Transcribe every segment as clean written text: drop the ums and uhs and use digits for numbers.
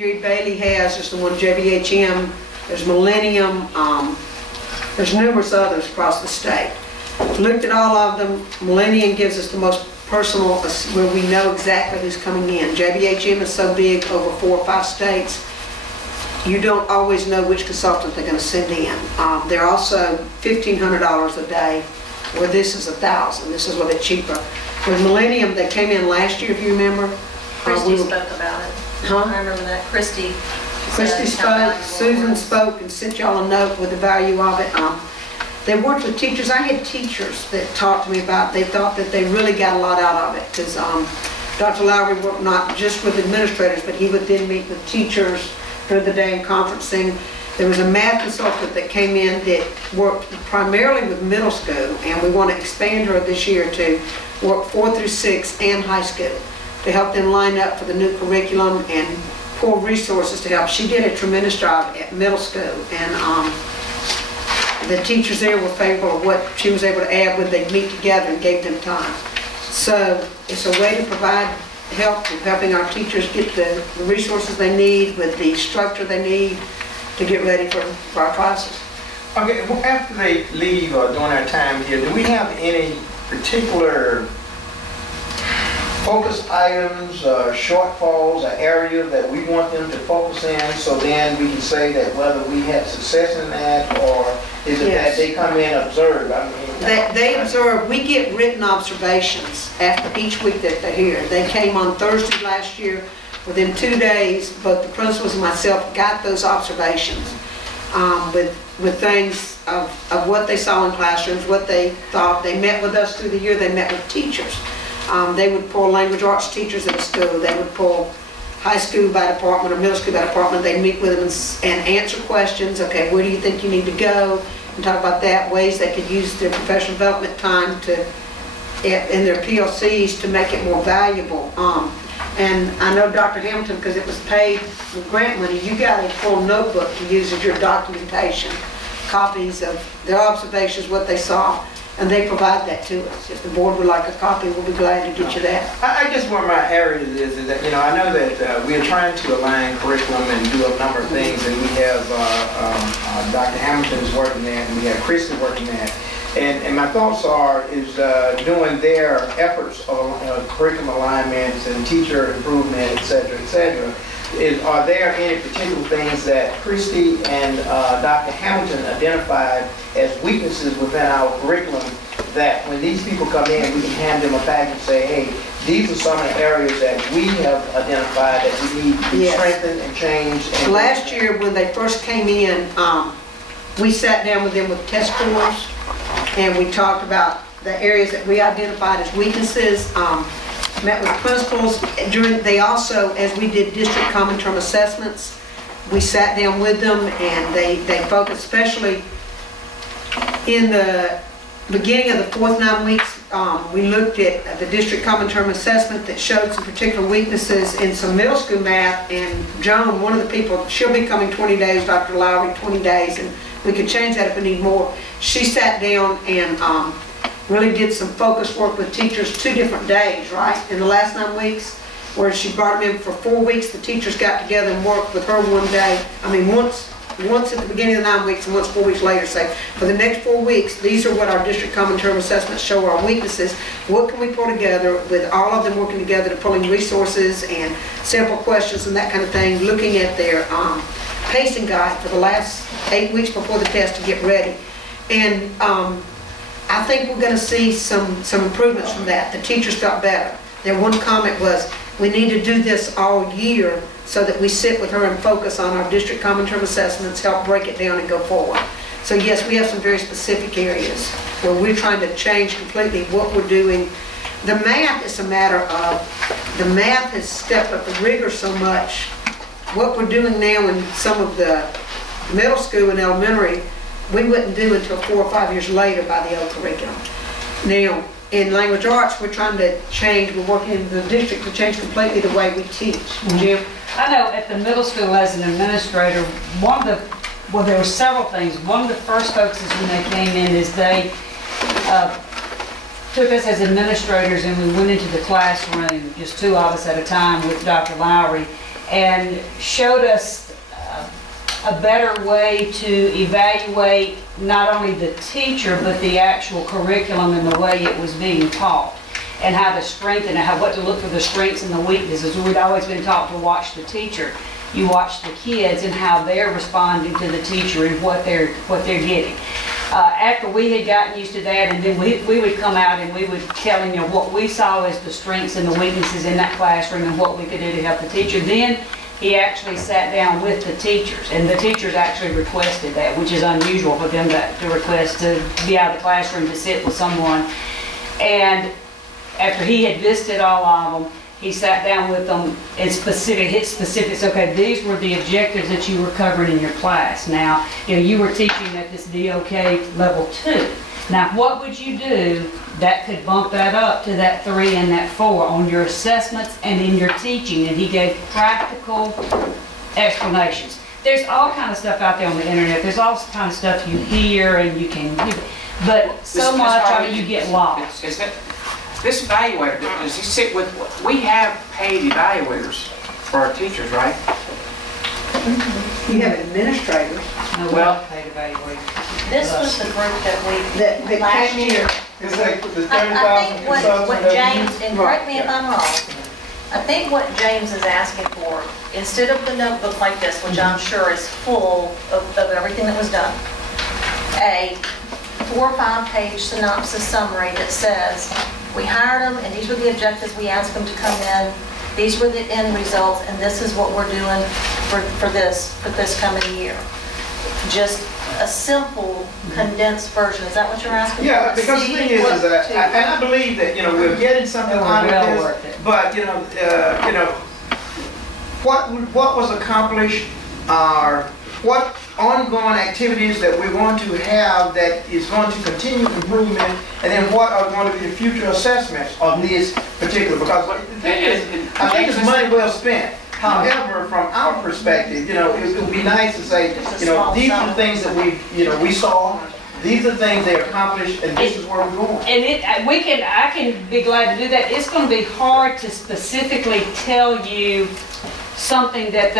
Gary Bailey has, there's the one JBHM, there's Millennium, there's numerous others across the state. Looked at all of them. Millennium gives us the most personal, where we know exactly who's coming in. JBHM is so big, over 4 or 5 states, you don't always know which consultant they're going to send in. They're also $1,500 a day, where this is $1,000. This is a little bit cheaper. With Millennium, they came in last year, if you remember. Christy spoke about it. Huh? I remember that. Christy spoke, Susan spoke and sent y'all a note with the value of it. They worked with teachers. I had teachers that talked to me about, they thought that they really got a lot out of it, because Dr. Lowry worked not just with administrators, but he would then meet with teachers during the day and conferencing. There was a math consultant that came in that worked primarily with middle school, and we want to expand her this year to work 4 through 6 and high school to help them line up for the new curriculum and pour resources to help. She did a tremendous job at middle school, and the teachers there were favorable of what she was able to add when they meet together and gave them time. So it's a way to provide help with helping our teachers get the resources they need with the structure they need to get ready for our classes. Okay, well, after they leave or during our time here, do we have any particular focus items, shortfalls, or areas that we want them to focus in, so then we can say that whether we had success in that, or is it that they come in and observe? I mean, they observe. We get written observations after each week that they're here. They came on Thursday last year. Within 2 days, both the principals and myself got those observations with things of what they saw in classrooms, what they thought. They met with us through the year. They met with teachers. They would pull language arts teachers at a school. They would pull high school by department or middle school by department. They'd meet with them and answer questions. Okay, where do you think you need to go? And talk about that, ways they could use their professional development time to, in their PLCs, to make it more valuable. And I know Dr. Hamilton, because it was paid with grant money, you got a full notebook to use as your documentation, copies of their observations, what they saw. And they provide that to us. If the board would like a copy, we'll be glad to get you that. I guess one of my areas is that, you know, I know that we're trying to align curriculum and do a number of things, and we have Dr. Hamilton's working that, and we have Christy working that. And my thoughts is doing their efforts of curriculum alignments and teacher improvement, et cetera, are there any particular things that Christy and Dr. Hamilton identified as weaknesses within our curriculum that when these people come in, we can hand them a package and say, hey, these are some of the areas that we have identified that we need to strengthen and change. And last year, when they first came in, we sat down with them with test scores, and we talked about the areas that we identified as weaknesses. Met with principals. They also, as we did district common term assessments, we sat down with them, and they focused, especially in the beginning of the 4th 9 weeks, we looked at the district common term assessment that showed some particular weaknesses in some middle school math. And Joan, one of the people, she'll be coming 20 days, Dr. Lowry, 20 days, and we could change that if we need more. She sat down and really did some focus work with teachers 2 different days, right, in the last 9 weeks, where she brought them in for 4 weeks. The teachers got together and worked with her one day. I mean, once at the beginning of the 9 weeks and once 4 weeks later. Say, for the next 4 weeks, these are what our district common term assessments show our weaknesses. What can we pull together with all of them working together to pulling resources and sample questions and that kind of thing, looking at their pacing guide for the last 8 weeks before the test to get ready. And I think we're going to see some improvements from that. The teachers felt better. Their one comment was, we need to do this all year so that we sit with her and focus on our district common term assessments, help break it down and go forward. So yes, we have some very specific areas where we're trying to change completely what we're doing. The math is a matter of, the math has stepped up the rigor so much. What we're doing now in some of the middle school and elementary, we wouldn't do until 4 or 5 years later by the old curriculum. Now, in language arts, we're trying to change, we're working in the district to change completely the way we teach. Jim? I know at the middle school as an administrator, well, there were several things. One of the first focuses when they came in is they took us as administrators and we went into the classroom, just 2 of us at a time with Dr. Lowry, and showed us a better way to evaluate not only the teacher, but the actual curriculum and the way it was being taught, and how to strengthen it, what to look for the strengths and the weaknesses. We'd always been taught to watch the teacher. You watch the kids and how they're responding to the teacher and what they're getting. After we had gotten used to that, and then we would come out and we would tell him, you know, what we saw as the strengths and the weaknesses in that classroom and what we could do to help the teacher. Then he actually sat down with the teachers, and the teachers actually requested that, which is unusual for them to request to be out of the classroom to sit with someone. And after he had listed all of them, he sat down with them and hit specifics. Okay, these were the objectives that you were covering in your class. Now, you know, you were teaching at this DOK level 2. Now, what would you do that could bump that up to that 3 and that 4 on your assessments and in your teaching? And he gave practical explanations. There's all kind of stuff out there on the internet. There's all kind of stuff you hear and you can, but so much of it you get lost. This evaluator, does he sit with, we have paid evaluators for our teachers, right? You have administrators No, Well- paid evaluators. This was the group that last came year. in. It's like the I think what James, and correct me if Yeah. I'm wrong, I think what James is asking for, instead of the notebook like this, which I'm sure is full of everything that was done, a 4 or 5 page synopsis summary that says, we hired them and these were the objectives we asked them to come in, these were the end results, and this is what we're doing for this coming year. Just a simple condensed version. Is that what you're asking for? Yeah, because the thing is that, and I believe that, you know, we're getting something out Well of worth this, it. but, you know, what was accomplished, what ongoing activities that we're going to have that is going to continue improvement, and then what are going to be the future assessments of this particular, because the thing is, I think it's money well spent. However, from our perspective, you know, it would be nice to say, you know, these are the things that we saw, these are the things they accomplished, and this is where we're going. And I can be glad to do that. It's going to be hard to specifically tell you something that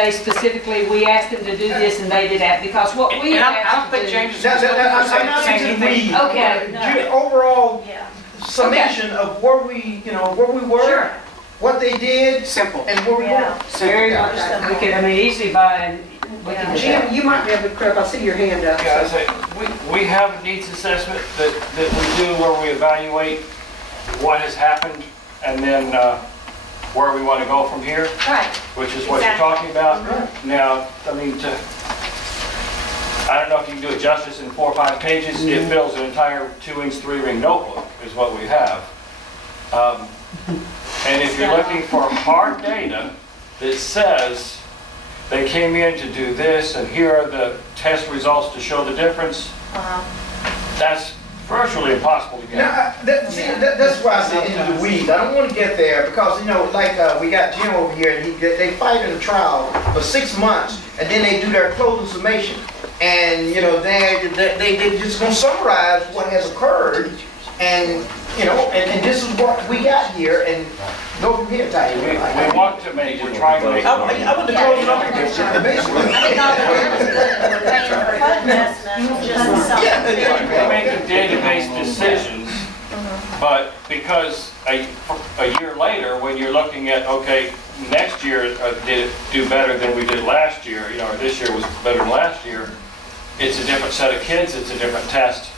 we asked them to do this and they did that, because what we And I asked don't them think to do. James is I'm not saying into the anything. weeds. Okay. Overall Yeah. summation of where we were, Sure. what they did, Simple. and where we Yeah. were. Very much so. We could, I mean, easily buy, we can do that. Jim, you might be able to correct, I see your hand up. Yeah, I say, we have a needs assessment that we do where we evaluate what has happened and then where we want to go from here, Right. which is what you're Exactly. talking about. Now, I mean, I don't know if you can do it justice in 4 or 5 pages. It fills an entire 2-inch 3-ring notebook is what we have. And if you're looking for hard data that says they came in to do this and here are the test results to show the difference, that's virtually impossible to get. Now, that's why I say into the weeds. I don't want to get there because, you know, like we got Jim over here, and they fight in a trial for 6 months, and then they do their closing summation. And, you know, they just going to summarize what has occurred, and, you know, and this is what we got here, and go from here, Ty. We want to make, we're trying to make. I want to close it up again, basically. I think all the work is good, and we're paying for co-investment, just something. Yeah. We're making database decisions, but because a year later, when you're looking at, okay, next year did it do better than we did last year, you know, or this year was better than last year, it's a different set of kids, it's a different test.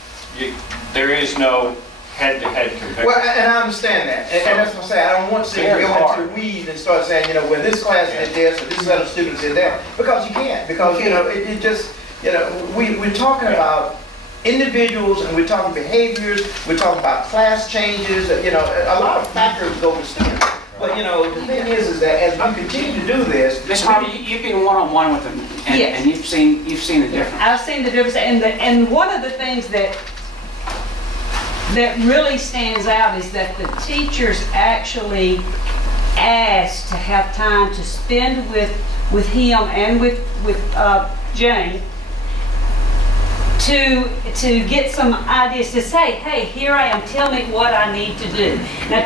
There is no head-to-head comparison. Well, and I understand that, and that's what I say, I don't want to sit here Very and go hard. into the weeds and start saying, you know, well, this class did this, or this set of students did that, because you can't, because, you know, it just, you know, we're talking about individuals, and we're talking behaviors, we're talking about class changes, you know, a lot of factors go with students. But, you know, the thing is that as we continue to do this, Ms. Harvey, you've been one-on-one with them, Yes. and you've seen the difference. I've seen the difference, and one of the things that really stands out is that the teachers actually asked to have time to spend with him and with Jane to get some ideas to say, hey, here I am, tell me what I need to do. Now,